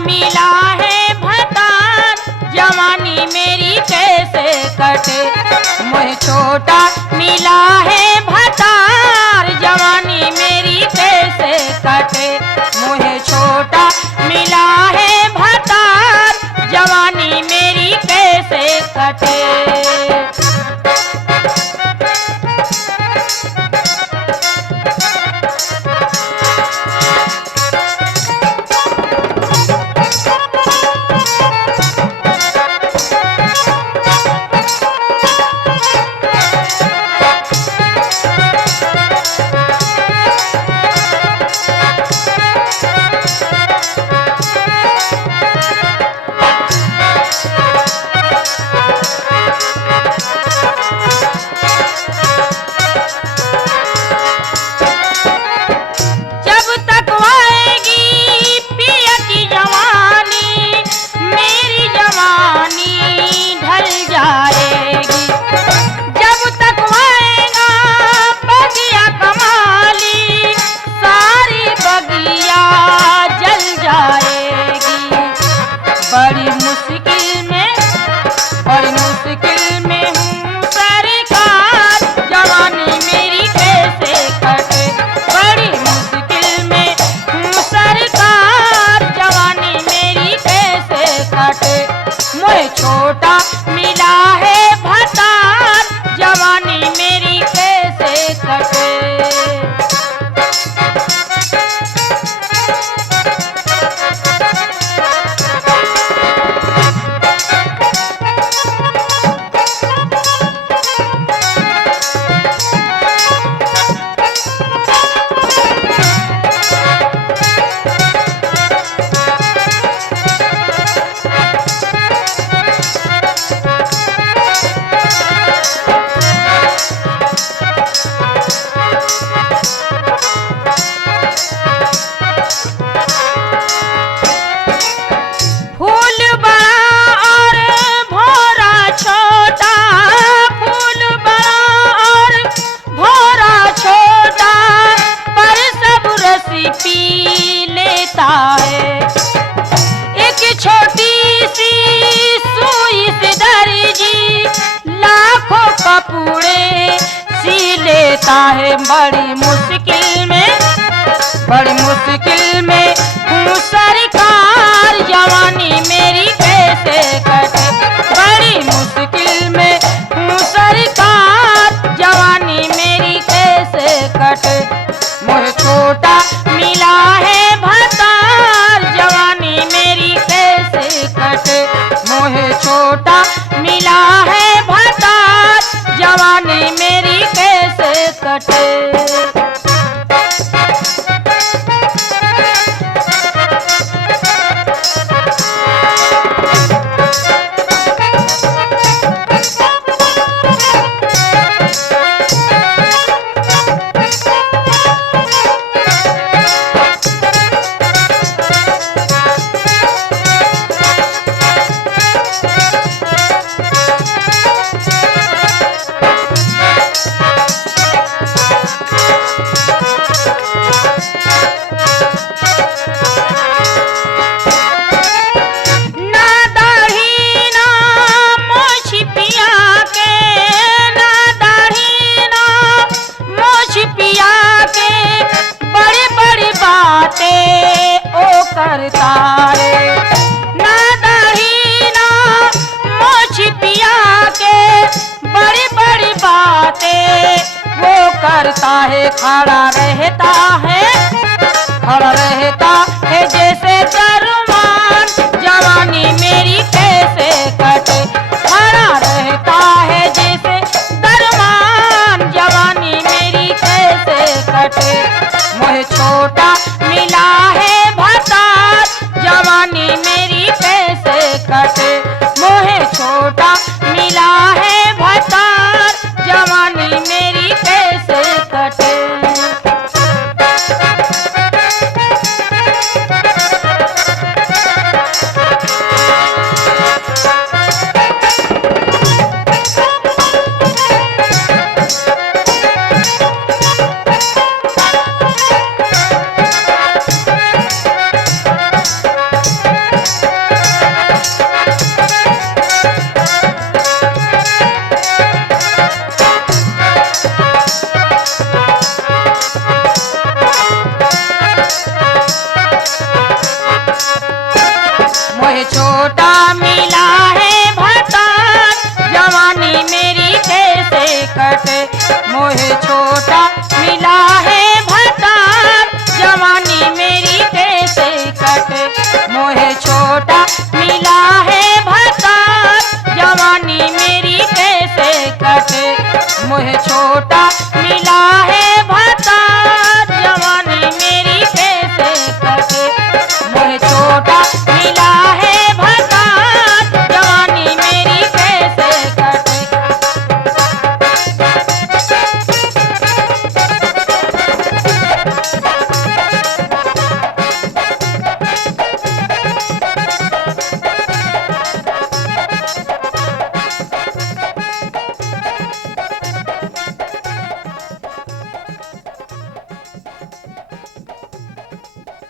मिला है भतार जवानी मेरी कैसे कटे। मुझे छोटा मिला है भतार जवानी मेरी कैसे कटे। मुझे छोटा मिला है भतार जवानी मेरी कैसे कटे। बड़ी मुश्किल में हूँ सरकार जवानी मेरी कैसे कटे। बड़ी मुश्किल में हूँ सरकार जवानी मेरी कैसे कटे। मुझे छोटा मिला है भतार जवानी मेरी कैसे कटे। एक छोटी सी सुई से दर्जी लाखों कपड़े सी लेता है। बड़ी मुश्किल में हूँ सरकार जवानी मेरी कैसे कटे। बड़ी मुश्किल में हूँ सरकार जवानी मेरी कैसे कटे। मुझे छोटा मिला है भतार जवानी मेरी कैसे कटे। मुझे छोटा मिला है भतार जवानी मेरी कैसे कटे। करता रे ना दाढ़ी ना मोछ पिया के बड़ी बड़ी बातें वो करता है। खड़ा रहता है जैसे दरमान जवानी मेरी कैसे कटे। खड़ा रहता है जैसे दरमान जवानी मेरी कैसे कटे। मुझे छोटा मिला है भतार जवानी मेरी कैसे कटे। मुझे छोटा मिला है भतार जवानी मेरी मोहे छोटा मिला है भतार, जवानी मेरी कैसे कटे। मोहे छोटा मिला है भतार, जवानी मेरी कैसे कटे। मोहे छोटा